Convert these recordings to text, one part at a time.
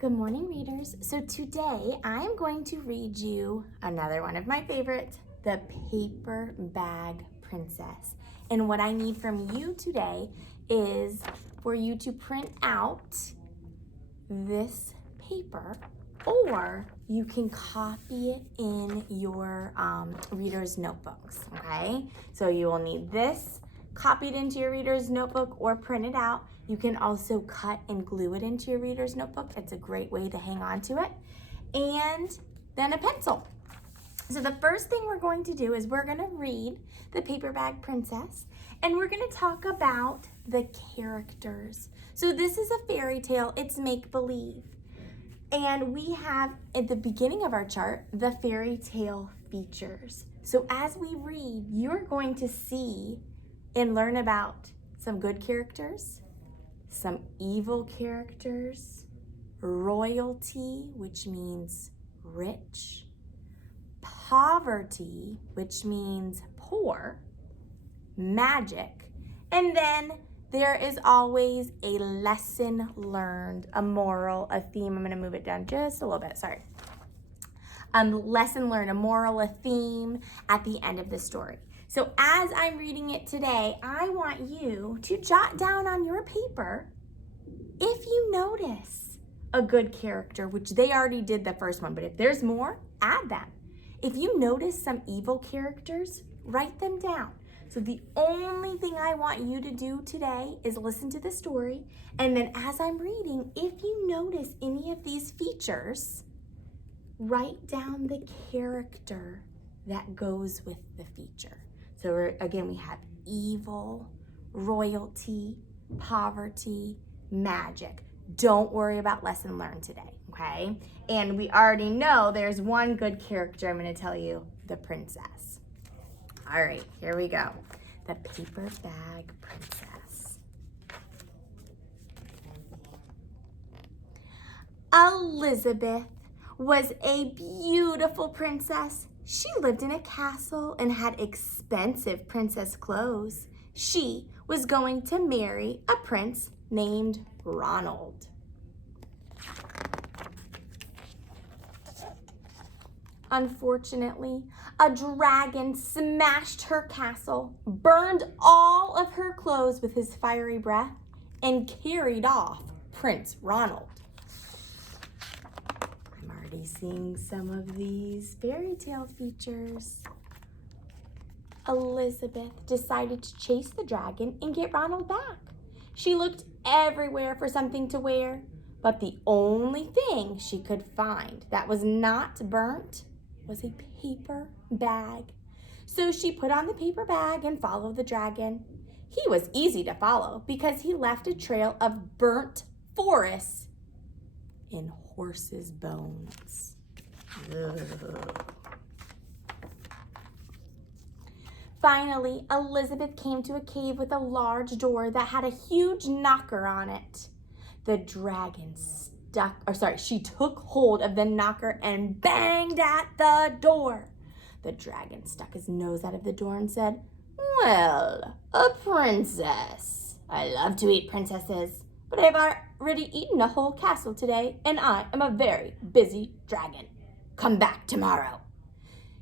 Good morning, readers. So today I am going to read you another one of my favorites, The Paper Bag Princess. And what I need from you today is for you to print out this paper, or you can copy it in your reader's notebooks, okay? So you will need this copied into your reader's notebook or print it out. You can also cut and glue it into your reader's notebook. It's a great way to hang on to it. And then a pencil. So the first thing we're going to do is we're going to read The Paper Bag Princess, and we're going to talk about the characters. So this is a fairy tale. It's make-believe. And we have, at the beginning of our chart, the fairy tale features. So as we read, you're going to see and learn about some good characters, some evil characters, royalty, which means rich, poverty, which means poor, magic, and then there is always a lesson learned, a moral, a theme. I'm going to move it down just a little bit, sorry. Lesson learned, a moral, a theme at the end of the story. So as I'm reading it today, I want you to jot down on your paper if you notice a good character, which they already did the first one, but if there's more, add them. If you notice some evil characters, write them down. So the only thing I want you to do today is listen to the story, and then as I'm reading, if you notice any of these features, write down the character that goes with the feature. So again, we have evil, royalty, poverty, magic. Don't worry about lesson learned today, okay? And we already know there's one good character I'm going to tell you, the princess. All right, here we go. The Paper Bag Princess. Elizabeth was a beautiful princess. She lived in a castle and had expensive princess clothes. She was going to marry a prince named Ronald. Unfortunately, a dragon smashed her castle, burned all of her clothes with his fiery breath, and carried off Prince Ronald. I'm already seeing some of these fairy tale features. Elizabeth decided to chase the dragon and get Ronald back. She looked everywhere for something to wear, but the only thing she could find that was not burnt was a paper bag. So she put on the paper bag and followed the dragon. He was easy to follow because he left a trail of burnt forests and horses' bones. Ugh. Finally, Elizabeth came to a cave with a large door that had a huge knocker on it. The dragon she took hold of the knocker and banged at the door. The dragon stuck his nose out of the door and said, "Well, a princess. I love to eat princesses, but I've already eaten a whole castle today, and I am a very busy dragon. Come back tomorrow."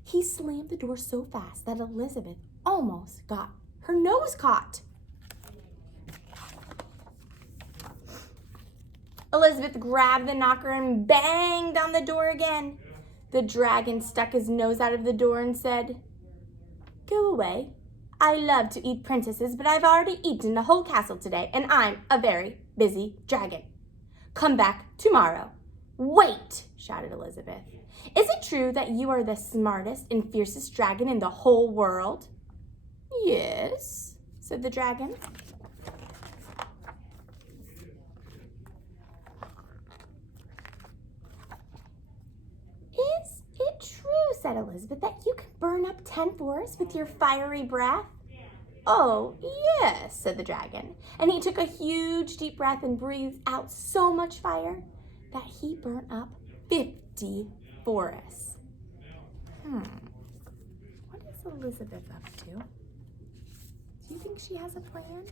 He slammed the door so fast that Elizabeth almost got her nose caught. Elizabeth grabbed the knocker and banged on the door again. The dragon stuck his nose out of the door and said, "Go away. I love to eat princesses, but I've already eaten a whole castle today, and I'm a very busy dragon. Come back tomorrow." "Wait," shouted Elizabeth. "Is it true that you are the smartest and fiercest dragon in the whole world?" "Yes," said the dragon. "Is it true," said Elizabeth, "that you can burn up 10 forests with your fiery breath?" "Oh, yes," said the dragon. And he took a huge deep breath and breathed out so much fire that he burnt up 50 forests. What is Elizabeth up to? Do you think she has a plan?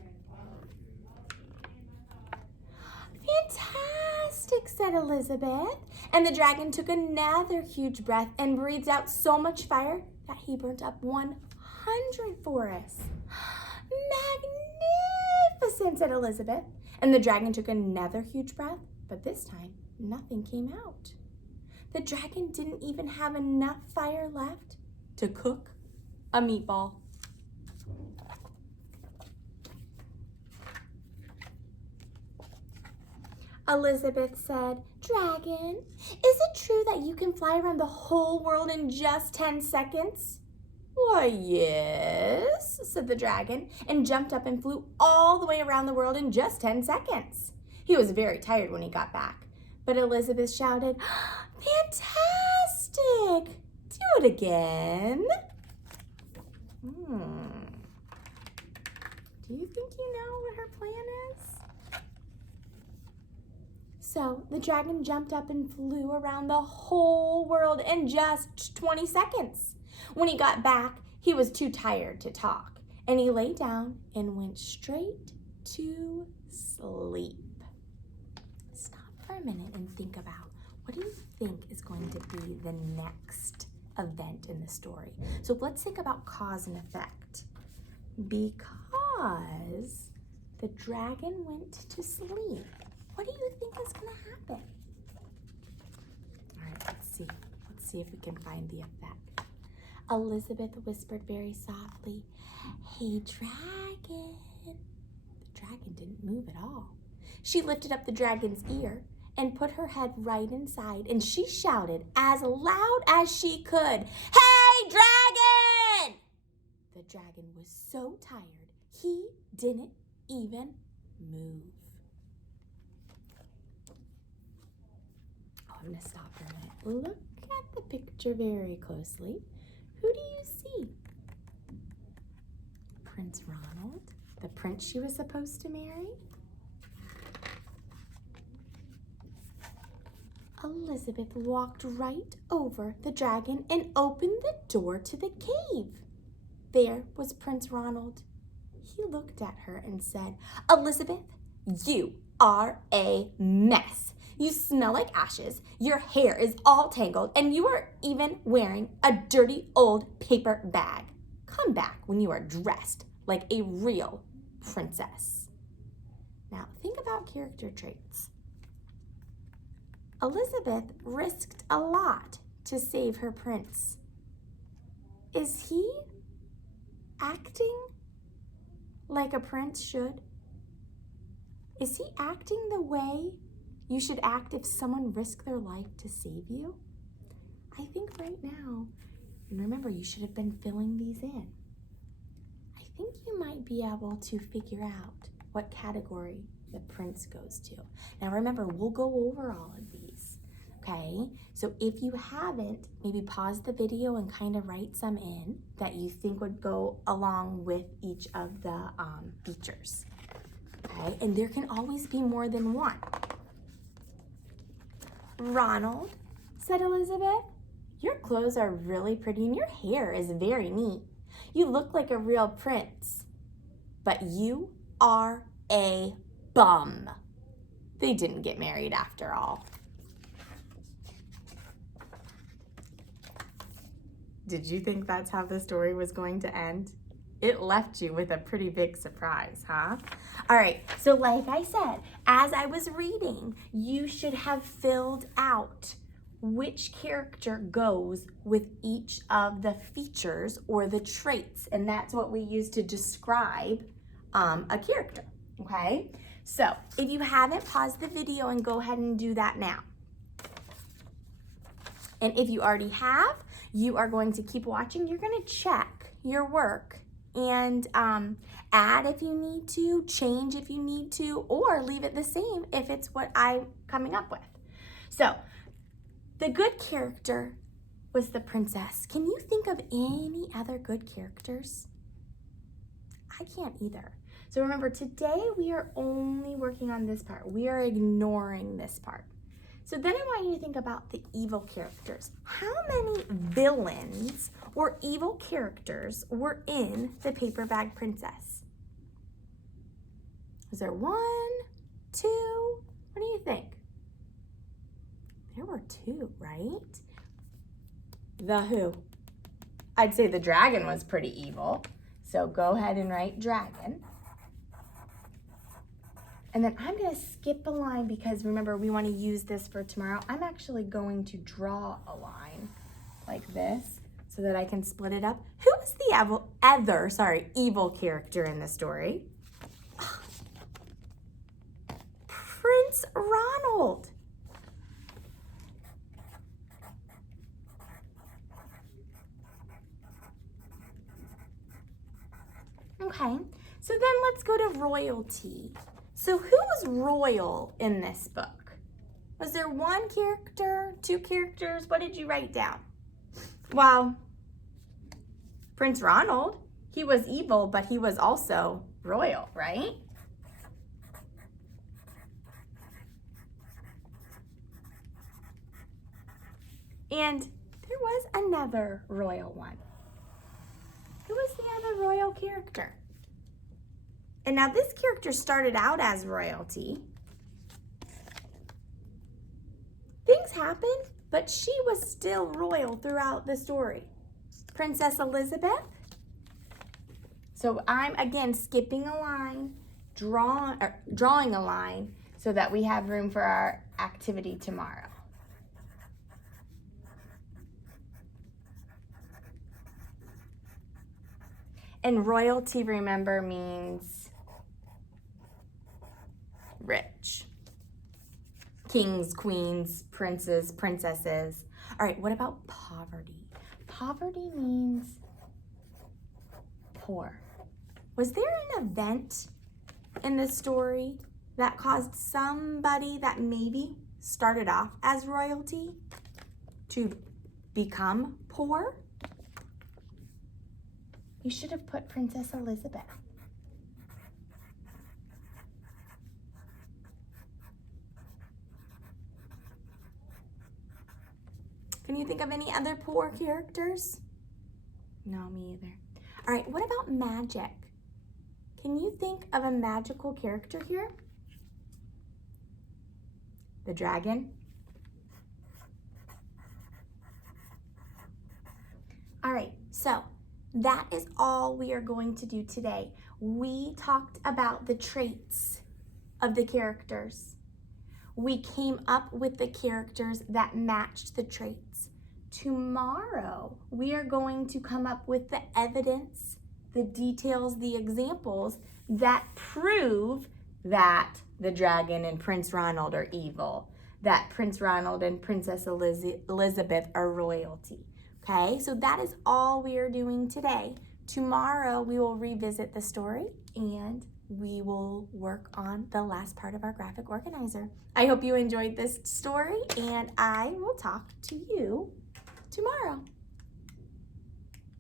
Fantastic, said Elizabeth. And the dragon took another huge breath and breathed out so much fire that he burnt up 100 forests. Magnificent, said Elizabeth. And the dragon took another huge breath, but this time nothing came out. The dragon didn't even have enough fire left to cook a meatball. Elizabeth said, Dragon, is it true that you can fly around the whole world in just 10 seconds? Why, yes, said the dragon, and jumped up and flew all the way around the world in just 10 seconds. He was very tired when he got back, but Elizabeth shouted, Fantastic! Do it again. Do you think you know what her plan is? So the dragon jumped up and flew around the whole world in just 20 seconds. When he got back, he was too tired to talk, and he lay down and went straight to sleep. Stop for a minute and think about, what do you think is going to be the next event in the story? So let's think about cause and effect. Because the dragon went to sleep, what do you think is going to happen? All right, let's see. Let's see if we can find the effect. Elizabeth whispered very softly, Hey, dragon. The dragon didn't move at all. She lifted up the dragon's ear and put her head right inside, and she shouted as loud as she could, Hey, dragon! The dragon was so tired, he didn't even move. I'm going to stop for a minute. Look at the picture very closely. Who do you see? Prince Ronald, the prince she was supposed to marry. Elizabeth walked right over the dragon and opened the door to the cave. There was Prince Ronald. He looked at her and said, Elizabeth, you are a mess. You smell like ashes, your hair is all tangled, and you are even wearing a dirty old paper bag. Come back when you are dressed like a real princess. Now, think about character traits. Elizabeth risked a lot to save her prince. Is he acting like a prince should? Is he acting the way you should act if someone risked their life to save you? I think right now, and remember, you should have been filling these in. I think you might be able to figure out what category the prince goes to. Now remember, we'll go over all of these, okay? So if you haven't, maybe pause the video and kind of write some in that you think would go along with each of the features, okay? And there can always be more than one. Ronald, said Elizabeth, your clothes are really pretty and your hair is very neat. You look like a real prince, but you are a bum. They didn't get married after all. Did you think that's how the story was going to end? It left you with a pretty big surprise, huh? All right, so like I said, as I was reading, you should have filled out which character goes with each of the features or the traits, and that's what we use to describe a character, okay? So if you haven't, pause the video and go ahead and do that now. And if you already have, you are going to keep watching. You're going to check your work and add if you need to, change if you need to, or leave it the same if it's what I'm coming up with. So the good character was the princess. Can you think of any other good characters? I can't either. So remember, today we are only working on this part. We are ignoring this part. So then I want you to think about the evil characters. How many villains or evil characters were in The Paper Bag Princess? Was there 1, 2, What do you think? There were two, right? The who? I'd say the dragon was pretty evil. So go ahead and write dragon. And then I'm going to skip a line because remember, we want to use this for tomorrow. I'm actually going to draw a line like this so that I can split it up. Who is the other evil character in the story? Prince Ronald. Okay, so then let's go to royalty. So who was royal in this book? Was there one character, two characters? What did you write down? Well, Prince Ronald, he was evil, but he was also royal, right? And there was another royal one. Who was the other royal character? And now this character started out as royalty. Things happened, but she was still royal throughout the story. Princess Elizabeth. So I'm, again, skipping a line, drawing a line so that we have room for our activity tomorrow. And royalty, remember, means rich. Kings, queens, princes, princesses. All right, what about poverty? Poverty means poor. Was there an event in the story that caused somebody that maybe started off as royalty to become poor? You should have put Princess Elizabeth. Can you think of any other poor characters? No, me either. All right, what about magic? Can you think of a magical character here? The dragon? All right, so that is all we are going to do today. We talked about the traits of the characters. We came up with the characters that matched the traits. Tomorrow, we are going to come up with the evidence, the details, the examples that prove that the dragon and Prince Ronald are evil, that Prince Ronald and Princess Elizabeth are royalty. Okay, so that is all we are doing today. Tomorrow, we will revisit the story and we will work on the last part of our graphic organizer. I hope you enjoyed this story and I will talk to you tomorrow.